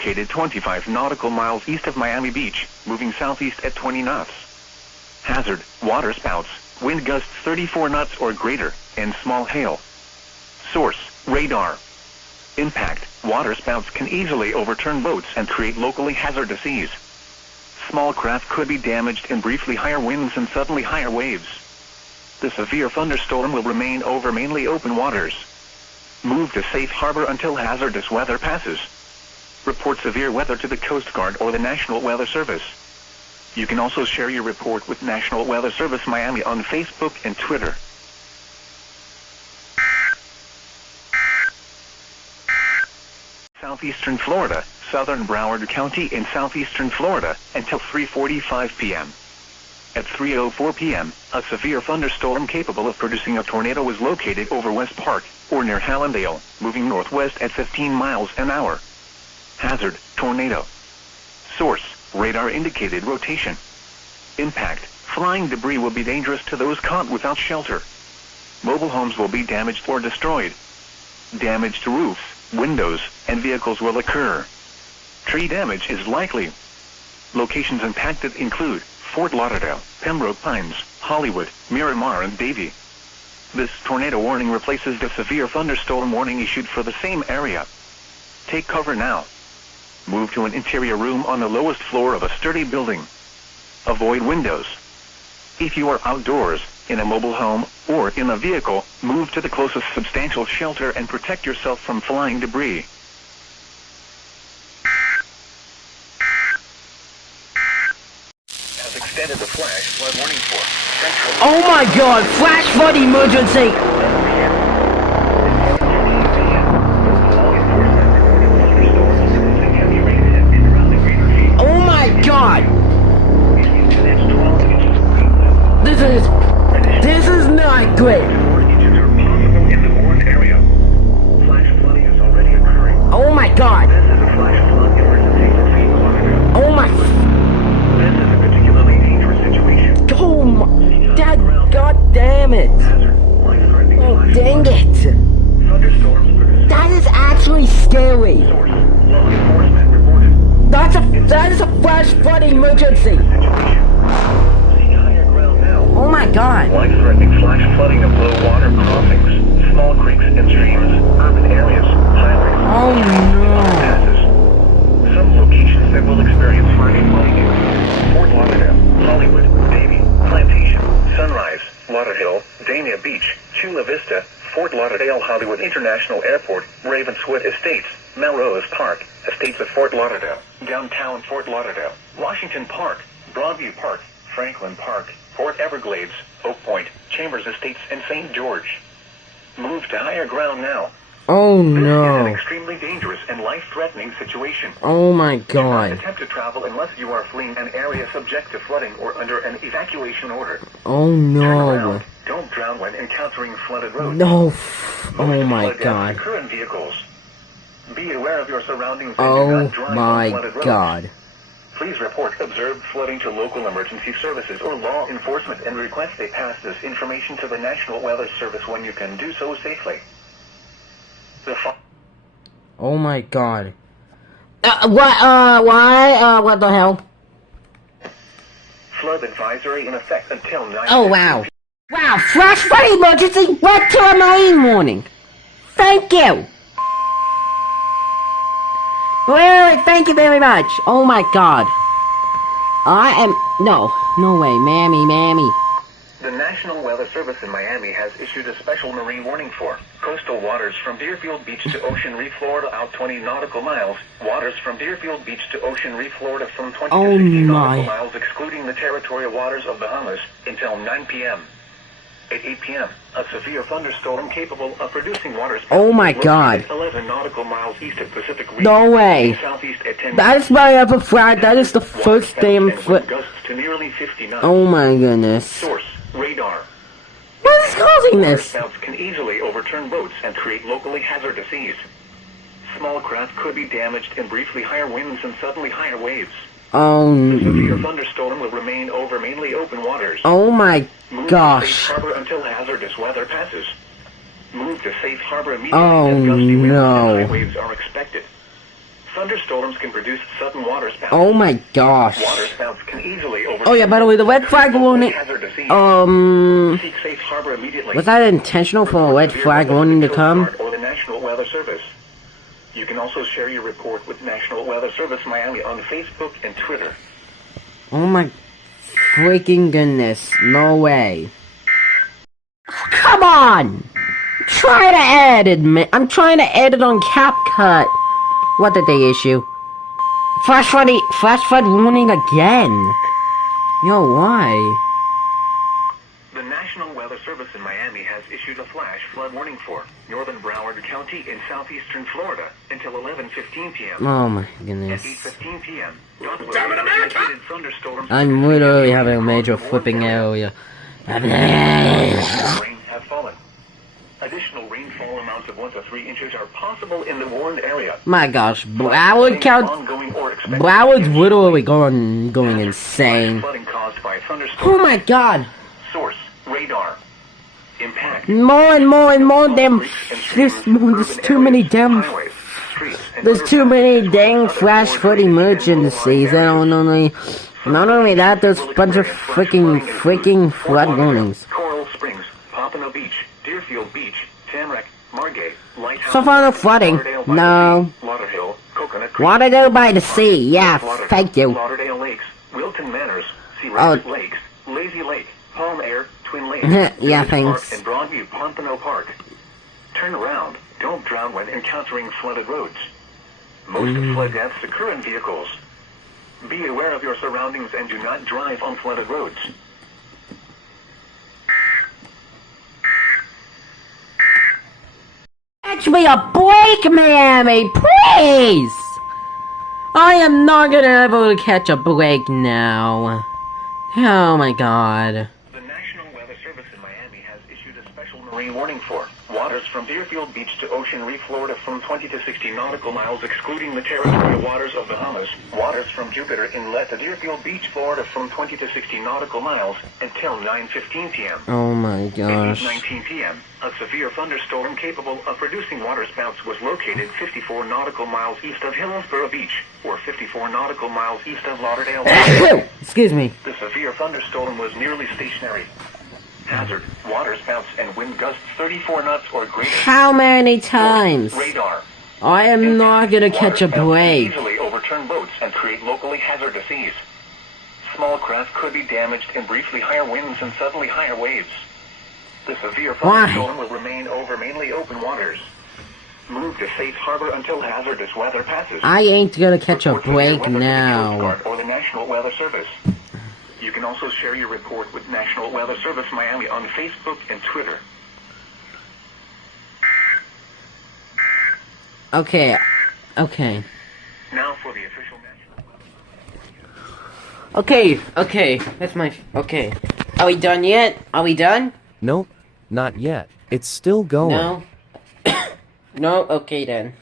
located 25 nautical miles east of Miami Beach, moving southeast at 20 knots. Hazard, water spouts, wind gusts 34 knots or greater, and small hail. Source, radar. Impact, water spouts can easily overturn boats and create locally hazardous seas. Small craft could be damaged in briefly higher winds and suddenly higher waves. The severe thunderstorm will remain over mainly open waters. Move to safe harbor until hazardous weather passes. Report severe weather to the Coast Guard or the National Weather Service. You can also share your report with National Weather Service Miami on Facebook and Twitter. Southeastern Florida, southern Broward County in southeastern Florida, until 3:45 p.m. At 3:04 p.m., a severe thunderstorm capable of producing a tornado was located over West Park, or near Hallandale, moving northwest at 15 miles an hour. Hazard, tornado. Source, radar indicated rotation. Impact, flying debris will be dangerous to those caught without shelter. Mobile homes will be damaged or destroyed. Damage to roofs, windows, and vehicles will occur. Tree damage is likely. Locations impacted include Fort Lauderdale, Pembroke Pines, Hollywood, Miramar and Davie. This tornado warning replaces the severe thunderstorm warning issued for the same area. Take cover now. Move to an interior room on the lowest floor of a sturdy building. Avoid windows. If you are outdoors, in a mobile home, or in a vehicle, move to the closest substantial shelter and protect yourself from flying debris. Has extended the flash flood warning for Central. Oh my god, flash flood emergency! Oh my god! This is not great! Oh my god! Oh my... Oh my... God damn it! Oh dang it! That is actually scary! That is a flash flood emergency! Oh my god! Life-threatening flash flooding of low water crossings, small creeks and streams, urban areas, highways, Oh no! passes. Some locations that will experience flash flooding include Fort Lauderdale, Hollywood, Davie, Plantation, Sunrise, Lauderdale, Dania Beach, Chula Vista, Fort Lauderdale Hollywood International Airport, Ravenswood Estates, Melrose Park, Estates of Fort Lauderdale, Downtown Fort Lauderdale, Washington Park, Broadview Park, Franklin Park, Port Everglades, Oak Point, Chambers Estates, and St. George. Move to higher ground now. Oh This is an no! extremely dangerous and life-threatening situation. Oh my Do not god! attempt to travel unless you are fleeing an area subject to flooding or under an evacuation order. Oh Turn no! around. Don't drown when encountering flooded roads. No! Most Oh my flood deaths god! occur in vehicles. Be aware of your surroundings and do Oh not drive on my flooded roads. god! Please report observed flooding to local emergency services or law enforcement and request they pass this information to the National Weather Service when you can do so safely. Oh my god! What the hell? Flood advisory in effect until 9. Oh wow! Wow! Flash flood emergency right to a marine warning. Thank you. Well, thank you very much. Oh my god. I am... No way. Mammy. The National Weather Service in Miami has issued a special marine warning for coastal waters from Deerfield Beach to Ocean Reef, Florida out 20 nautical miles, waters from Deerfield Beach to Ocean Reef, Florida from 20 to 60 nautical miles excluding the territorial waters of Bahamas until 9 p.m. At 8 p.m., a severe thunderstorm capable of producing water spouts. Oh my god. 11 nautical miles east of Pacific Reef. No way. Southeast at 10 That is my ever flag. That is the first damn foot. Gusts to nearly 50 knots. Oh my goodness. Source, radar. What is causing Water this? spouts can easily overturn boats and create locally hazardous seas. Small craft could be damaged in briefly higher winds and suddenly higher waves. Oh, The severe thunderstorm will remain over mainly open waters. oh my Move to gosh. safe harbor until hazardous weather passes. Move to safe harbor immediately Oh, as gusty winds no. and high waves are expected. Thunderstorms can produce sudden water spouts. Oh my gosh. Water spouts can easily overturn. Oh yeah, by the way, the red flag warning. Seek safe harbor immediately. Was that intentional for a red flag warning to come? Or the National Weather Service. You can also share your report with National Weather Service Miami on Facebook and Twitter. Oh my freaking goodness. No way. Come on! Try to edit, man. I'm trying to edit on CapCut. What did they issue? Flash flood warning again. Yo, why? The National Weather Service in Miami has issued a flash flood warning for northern Broward County in southeastern Florida until 11:15 p.m. Oh my At goodness. 8:15 p.m. I'm literally having a major flipping area. Rain have fallen. Additional rainfall amounts of 1 to 3 inches are possible in the warned area. My gosh, Broward Broward's literally going insane. Oh my god. Source, radar. Impact. More and more damn. There's too many damn. There's too many dang flash flood emergencies. Not only that, there's a bunch of freaking flood warnings. Coral Springs, Pompano Beach, Deerfield Beach, Tamarack, Margate, Lighthouse. So far, no flooding. No. Lauderhill, Coconut Creek. Lauderdale by the sea. Yeah, thank you. Lauderdale Lakes, Wilton Manors, Sea Oh. Rapids Lakes, Lazy Lake, Palm Air, Twin Lakes, Yeah, Village thanks. Park, and Broadview Pompano Park. Turn around. Don't drown when encountering flooded roads. Most flood deaths occur in vehicles. Be aware of your surroundings and do not drive on flooded roads. Catch me a break, Miami, please! I am not gonna be able to catch a break now. Oh my god. The National Weather Service in Miami has issued a special marine warning for waters from Deerfield Beach to Ocean Reef, Florida from 20 to 60 nautical miles excluding the territorial waters of Bahamas. Waters from Jupiter Inlet to Deerfield Beach, Florida from 20 to 60 nautical miles until 9:15 p.m. Oh my At gosh. 8:19 p.m., a severe thunderstorm capable of producing water spouts was located 54 nautical miles east of Hillsborough Beach, or 54 nautical miles east of Lauderdale. Excuse me. The severe thunderstorm was nearly stationary. Hazard, water spouts, and wind gusts 34 knots or greater. How many times? Radar. I am not gonna catch a Water spouts break. can easily overturn boats and create locally hazardous seas. Small craft could be damaged in briefly higher winds and suddenly higher waves. The severe Why? thunderstorm will remain over mainly open waters. Move to safe harbor until hazardous weather passes. I ain't gonna catch a Report to the break Weather to the Coast now. Guard or the National Weather Service. You can also share your report with National Weather Service Miami on Facebook and Twitter. Okay. Now for the official national. Okay. That's my. Okay. Are we done yet? Are we done? Nope, not yet. It's still going. No? No? Okay then.